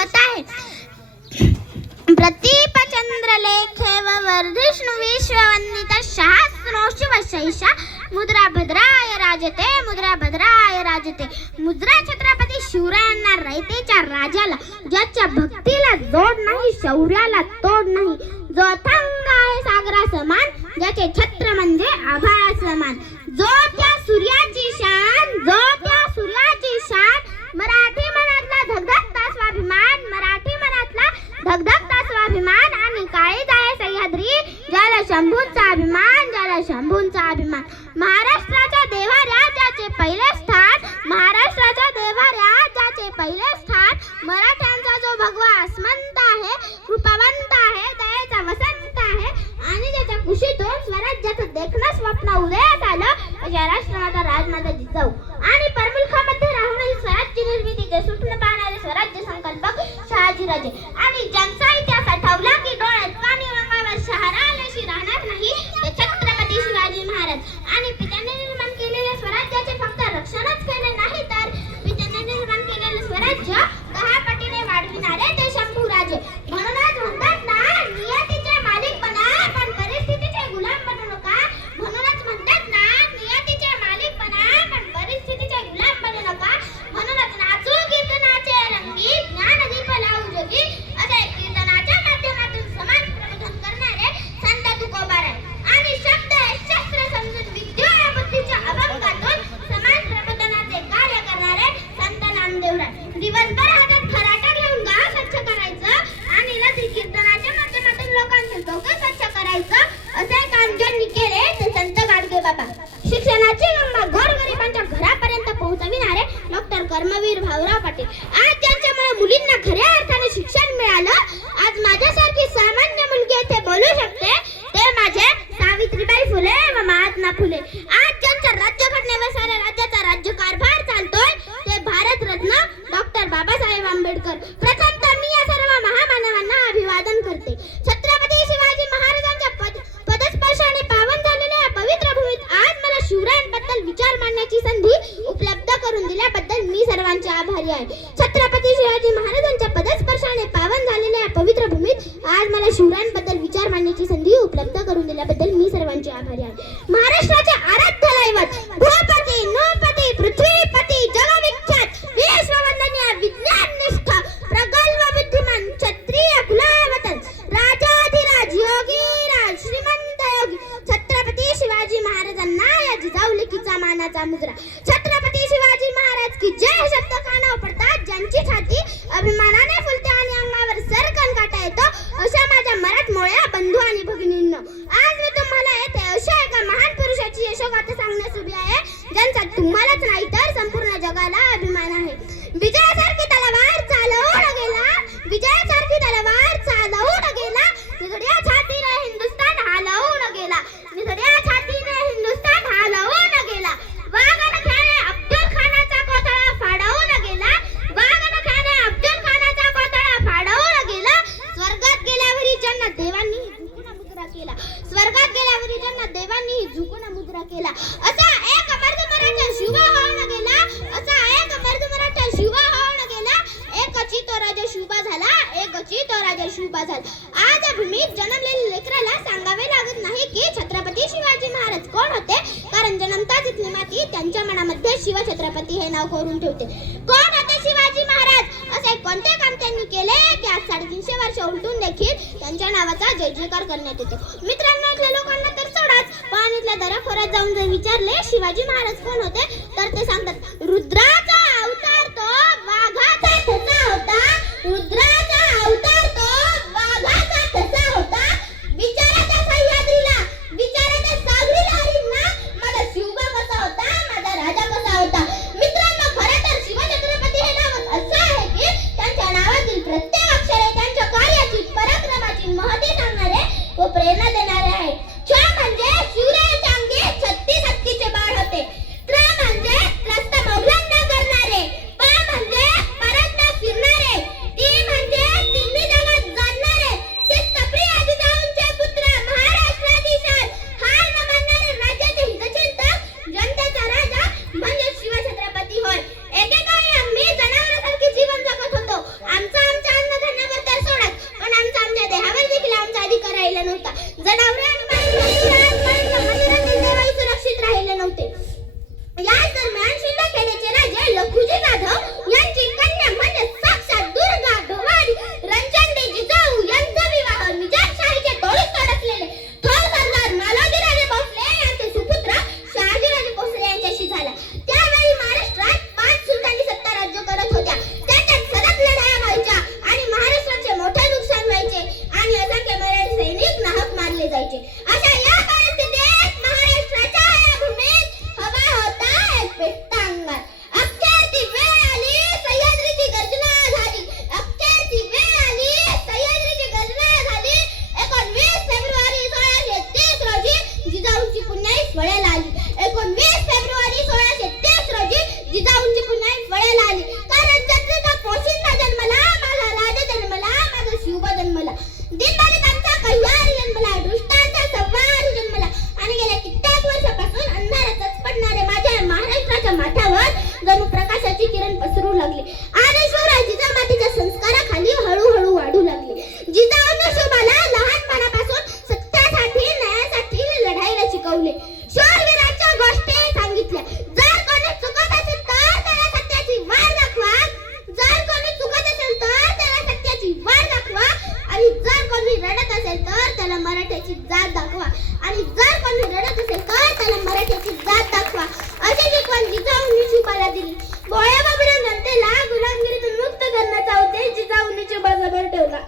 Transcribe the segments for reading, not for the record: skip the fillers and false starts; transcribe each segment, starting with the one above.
शाश्वत आहे. प्रतीप चंद्रलेखे व वर्धिष्णु विश्ववंदित सहस्रो शिवशैषा मुद्रा भद्राय राजते, मुद्रा भद्राय राजते. मुद्रा छत्रपती शिवरायांना रयतेच्या राजाला, ज्याच्या भक्तीला जोड नाही, शौर्याला तोड नाही, जो अथांग आहे सागरा समान, ज्याचे छत्र म्हणजे आभाळा समान, जो त्या सूर्याची शान, जो त्या सूर्याची शान, मराठी मनातला धगधगता स्वाभिमान, मराठी मनातला धगधगता स्वाभिमान. आणि काळीज आहे सह्याद्री, ज्याला शंभूंचा अभिमान, ज्याला शंभूंचा अभिमान. महाराष्ट्राच्या देवाऱ्यात ज्याचे पहिले स्थान, महाराष्ट्राच्या देवाऱ्यात ज्याचे पहिले स्थान, मराठ्यांचा जो भगवा आसमंत आहे, कृपावंत आहे, दयेचा वसंत आहे, आणि ज्याच्या कुशीतून स्वराज्याचं देखणं स्वप्न उदयास आलं, अशा राष्ट्रमाता राजमाता जिजाऊ आणि परमुलखामध्ये राहून स्वराज्य निर्मितीचे स्वप्न पाहणारे स्वराज्य संकल्पक शहाजीराजे, आणि ज्यांचा इतिहास आठवला की डोळ्यात पाणी रंगावर शहरा आल्याशी राहणार नाही, ते छत्रपती शिवाजी महाराज. आणि पित्याने निर्माण केलेल्या स्वराज्याचे फक्त रक्षणच केले नाही, तर पित्याने निर्माण केलेले स्वराज्य 10 पटीने वाढविणारे ते शंभूराजे. म्हणूनच म्हणतात ना, नियतीचे मालिक बना पण परिस्थितीचे गुलाम बनू नका. म्हणूनच म्हणतात ना, नियतीचे मालिक बना पण परिस्थितीचे गुलाम बनू नका. म्हणूनच नाचू कीर्तनाचे रंगी, ज्ञानदीप लावू जगी, असे कीर्तनाच्या माध्यमातून समाज प्रबोधन करणारे संत तुकोबाराय. आणि शब्द शस्त्र समजून विद्या बुद्धीच्या अभंगातून समाज प्रबोधनाचे कार्य करणारे संत नामदेवराय. दिवसभर हातात खराटा घेऊन गाव स्वच्छ करायचं आणि नदी कीर्तनाच्या माध्यमातून लोकांचे डोके स्वच्छ करायचं, असे काम ज्यांनी केले ते संत गाडगे बाबा. शिक्षणाची गंगा गोरगरिबांच्या घरापर्यंत पोहोचविणारे डॉक्टर कर्मवीर भाऊराव पाटील. आज ज्यांच्यामुळे मुलींना खऱ्या अर्थाने शिक्षण मिळालं, आज माझ्यासारखी सामान्य मुलगी येथे बोलू शकते, ते माझे सावित्रीबाई फुले व महात्मा फुले. आज ज्यांच्या राज्यघटनेवर साऱ्या राज्याचा राज्यकारभार चालतोय, ते भारतरत्न डॉक्टर बाबासाहेब आंबेडकर. प्रथम तर मी या सर्व महामानवांना अभिवादन करते. छत्रपती शिवाजी महाराजांच्या पदस्पर्शाने पावन झालेल्या या पवित्र भूमीत आज मला शिवरायांबद्दल विचार मांडण्याची संधी उपलब्ध करून दिल्याबद्दल मी सर्वांचे आभारी आहे. छत्रपती शिवाजी महाराजांच्या पदस्पर्शाने पावन झालेल्या या पवित्र भूमीत आज मला शिवरायांबद्दल विचार मांडण्याची संधी उपलब्ध करून दिल्याबद्दल मी सर्वांचे आभारी आहे. महाराष्ट्राचे आराध्य दैवत, भूपती, नृपती, पृथ्वीपती, जगविख्यात, विश्ववंदनीय, विज्ञाननिष्ठ, प्रगल्भ बुद्धिमान, क्षत्रिय कुलावतन, राजाधिराज, योगीराज, श्रीमंत योगी छत्रपती शिवाजी महाराजांना या जिजाऊ लेकीचा मानाचा मुजरा. छत्रपती शिवाजी महाराज की जय शब्द कानावर पडतात, ज्यांची छाती अभिमानाने फुलते आणि अंगावर सरकन काटा येतो, अशा माझ्या मराठमोळ्या बंधू आणि भगिनींनो, आज मी तुम्हाला येथे अशा एका महान पुरुषाची यशोगाथा सांगण्यास उभी आहे, ज्यांचा तुम्हालाच नाही तर संपूर्ण जगाला अभिमान आहे. विजयासारखी तलवार चालवून गेला, विजयासारखी तलवार चालवून गेला, निगड्या छातीने हिंदुस्थान हलवून गेला, निगड्या छातीने हिंदुस्थान हलवून गेला. वाघनख्याने अब्दुल खानाचा कोथळा फाडवून गेला, वाघनख्याने अब्दुल खानाचा कोथळा फाडवून गेला. स्वर्गात गेल्यावरी ज्यांना देवांनी झुकून मुद्रा केला, स्वर्गात गेल्यावरी ज्यांना देवांनी झुकून मुद्रा केला, असा एक मर्द मराठा शिवा होऊन गेला, असा एक मर्द मराठा शिवा होऊन गेला. एकची तो राजा शिवबा झाला, एकची तो राजा शिवबा झाला. आज भूमीत जन्मलेल्या लेकराला सांगावे लागत नाही की छत्रपती शिवाजी महाराज कोण होते, कारण जन्मताच इथली माती त्यांच्या मनामध्ये शिवछत्रपती हे नाव कोरून ठेवते. कोण होते शिवाजी महाराज, असे कोणते काम त्यांनी केले की आज 350 वर्ष उलटून देखील त्यांच्या नावाचा जय जयकार करण्यात येतो. मित्रांनो, इथल्या लोकांना तर सोडाच, पण इथल्या दऱ्याखोऱ्यात जाऊन जर विचारले शिवाजी महाराज कोण होते, तर ते सांगतात रुद्राचा अवतार तो वाघाचा ठसा होता, रुद्राचा अवतार तो वाघाचा ठसा होता. विचारा त्या सह्याद्रीला, विचारा त्या सागरी लहरींना, माझा शिवबा कसा होता, माझा राजा कसा होता. मित्रांनो, खरं तर शिवछत्रपती हे नाव असं आहे की त्यांच्या नावातील प्रत्येक अक्षर त्यांच्या कार्याची, पराक्रमाची महती सांगणारे व प्रेरणा देणारे आहे. छ म्हणजे शिवरायांच्या अंगी 36 हत्तीचे बाळ होते. त्र म्हणजे त्रस्त मोगलांना शिवाजीच्या माथ्यावर जणू प्रकाशाची किरण पसरू लागले आणि शिवराय जिजामातेच्या संस्काराखाली हळूहळू वाढू लागले. जिजाऊने शोभाला लहानपणापासून सत्यासाठी न्यायासाठी लढायला शिकवले. शूरवीराच्या गोष्टी सांगितल्या. जर कोणी चुकत असेल तर त्याला सत्याची वाट दाखवा. जर कोणी चुकत असेल तर त्याला सत्याची वाट दाखवा. आणि जर कोणी रडत असेल तर त्याला मराठ्याची जात दाखवा. आणि जर कोणी रडत असेल तर त्याला मराठ्याची जात दाखवा. अशी शिकवण जिजाऊंनी शिवबाला दिली. भोळ्या बाबड्या जनतेला गुलामगिरीतून मुक्त करण्याचा उद्देश जिजाऊंनी शिवबासमोर ठेवला.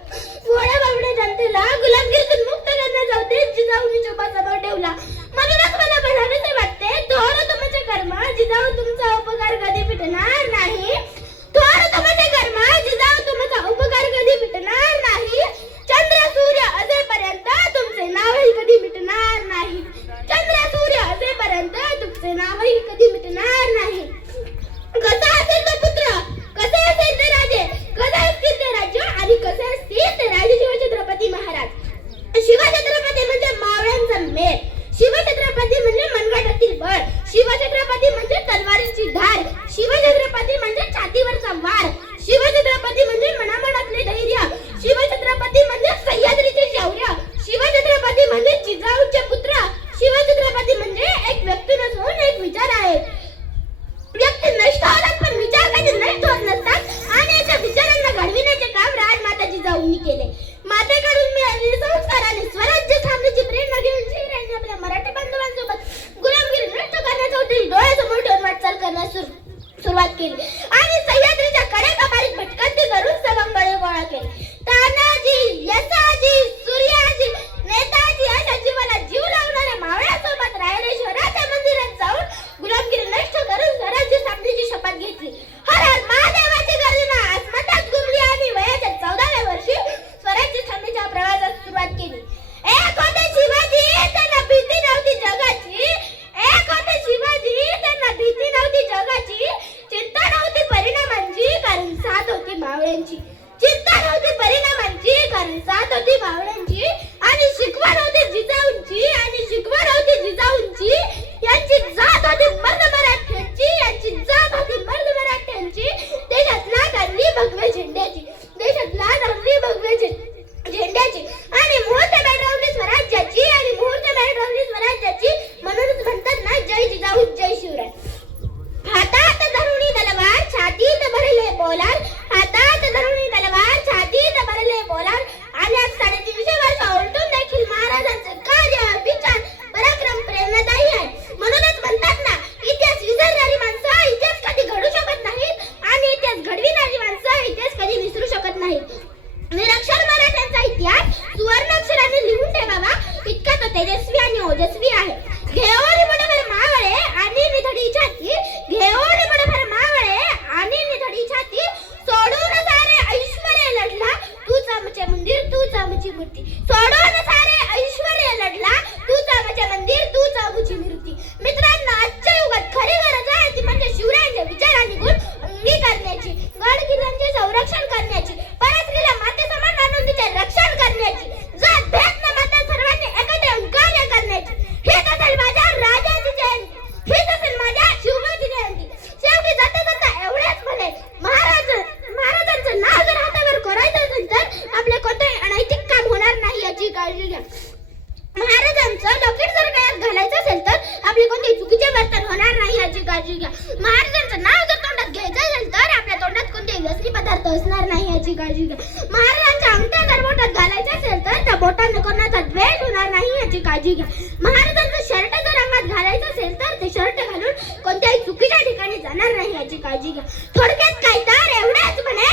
भोळ्या बाबड्या जनतेला गुलामगिरीतून मुक्त करण्याचा उद्देश जिजाऊंनी शिवबासमोर ठेवला. म्हणूनच मला म्हणावेसे वाटते, थोर तुमचे कर्म जिजाऊ तुमचा उपकार कधी फिटणार नाही. थोर तुमचे कर्म जिजाऊ तुमचा उपकार कधी फिटणार नाही. चंद्र सूर्य असेपर्यंत तुमचे नावही कधी मिटणार नाही. चंद्र सूर्य असेपर्यंत तुमचे नावही कधी मिटणार नाही. कसा असेल तो पुत्र, कसे असेल ते राजे, कसे असतील ते राज्य आणि कसे असतील ते राजे शिवछत्रपती महाराज. शिवछत्रपती म्हणजे मावळ्यांचा मेळ. शिवछत्रपती म्हणजे मनगटातील बळ. शिवछत्रपती म्हणजे तलवारीची धार. शिवछत्रपती म्हणजे छातीवरचा वार. शिवछत्रपती म्हणजे मनामनातले धैर्य. शिवछत्रपती म्हणजे सह्याद्रीचे शौर्य. शिवछत्रपती म्हणजे जिजाऊचे पुत्र. शिवछत्रपती म्हणजे एक व्यक्ती नसून एक विचार आहे. व्यक्ती नष्ट होतात पण विचार कधी नष्ट होत नसतात आणि अशा विचारांना घडविण्याचे काम राजमाता जिजाऊंनी केले. मातेकडून मिळालेले संस्कार आणि स्वराज्य स्थापनेची प्रेरणा घेऊन शिवरायांनी आपल्या मराठी बांधवांसोबत गुलामगिरी नष्ट करण्याचा उद्देश डोळ्यासमोर ठेवून वाटचाल करण्यास सुरुवात केली आणि सह्याद्रीच्या कडेकपारीत भटकंती करून सवंगडे गोळा केले. तानाजी, यसाजी, सूर्याजी, नेताजी अशा जीवाला जीव लावणाऱ्या मावळ्यासोबत रायरेश्वराच्या मंदिरात जाऊन गुलामगिरी नष्ट करून स्वराज्य स्थापनेची शपथ घेतली. हर हर महादेवाची गर्जना आत्महत्यात गुंतली आणि वयाच्या 14व्या वर्षी स्वराज्य स्थापनेच्या प्रवासास सुरुवात केली. एक होते शिवाजी, त्यांना भीती नव्हती जगाची. एक होते शिवाजी, त्यांना भीती नव्हती जगाची. चिंता नव्हती परिणामांची, कारण साथ होती मावळ्यांची. चिंता नव्हती परिणामांची, कारण साथ होती मावळ्यांची. आणि शिकवण होती जिजाऊंची, आणि शिकवण होती जिजाऊंची. यांची जात होती मर्द मराठ्यांची, यांची जात होती मर्द मराठ्यांची. देशात लाट आणली भगवे झेंड्याची, देशात लाट आणली भगवे झेंड्याची. आणि मुहूर्त पेटवली स्वराज्याची, आणि मुहूर्त पेटवली स्वराज्याची. म्हणूनच म्हणतात ना, जय जिजाऊ जय शिवराय. हातात धरुणी तलवार, छातीत भरले बोलार. हातात धरुणी तलवार, छातीत भरले बोलार. आणि आज 350 वर्ष उलटून देखील महाराजांचे कार्य, विचार, पराक्रम प्रेरणादायी आहे. म्हणूनच म्हणतात ना, इतिहास विसरणारी माणसं इतिहास कधी घडू शकत नाहीत आणि इतिहास घडविणारी माणसं इतिहास कधी विसरू शकत नाहीत. निरक्षर मराठ्यांचा इतिहास सुवर्णाक्षराने लिहून ठेवावा इतका तो तेजस्वी आणि ओजस्वी आहे. घेऊन मुठभर मावळे आणि निधडी छाती, घेऊन मुठभर मावळे आणि निधडी छाती. सोडून सारे ऐश्वर्य लढला, तूच आमचे मंदिर, तूच आमची मूर्ती. सोडून सारे ऐश्वर्य लढला, तूच आमचे मंदिर, तूच आमची मूर्ती. मित्रांनो, आजच्या युगात खरी गरज आहे ती म्हणजे शिवरायांचे विचार आणि गुण अंगीकारण्याची, गड किल्ल्यांचे संरक्षण करण्याची, परस्त्रीला मातेसमान मानून तिचे रक्षण करण्याची, जात भेद न मानता सर्वांनी एकत्र येऊन कार्य करण्याची. हेच असेल माझ्या राजाची जयंती, हेच असेल माझ्या शिवबाची जयंती. शेवटी जाता जाता एवढेच म्हणे, महाराजांचं नाव जर हातावर करायचं असेल तर आपले कोणतेही अनैतिक काम होणार नाही याची काळजी घ्या. महाराजांचं लॉकेट जर गळ्यात घालायचं असेल तर आपले कोणतेही चुकीचे वर्तन होणार नाही याची काळजी घ्या. महाराजांचं नाव जर तोंडात घ्यायचं असेल तर आपल्या तोंडात कोणतेही व्यसनी पदार्थ असणार नाही याची काळजी घ्या. महाराजांच्या अंगठ्या जर बोटात घालायच्या असेल तर त्या बोटाने कोणाचा द्वेष होणार नाही याची काळजी घ्या. महाराजांचं शर्ट जर अंगात घालायचं असेल तर ते शर्ट घालून कोणत्याही चुकीच्या ठिकाणी जाणार नाही याची काळजी घ्या. थोडक्यात काय तर एवढेच म्हणे,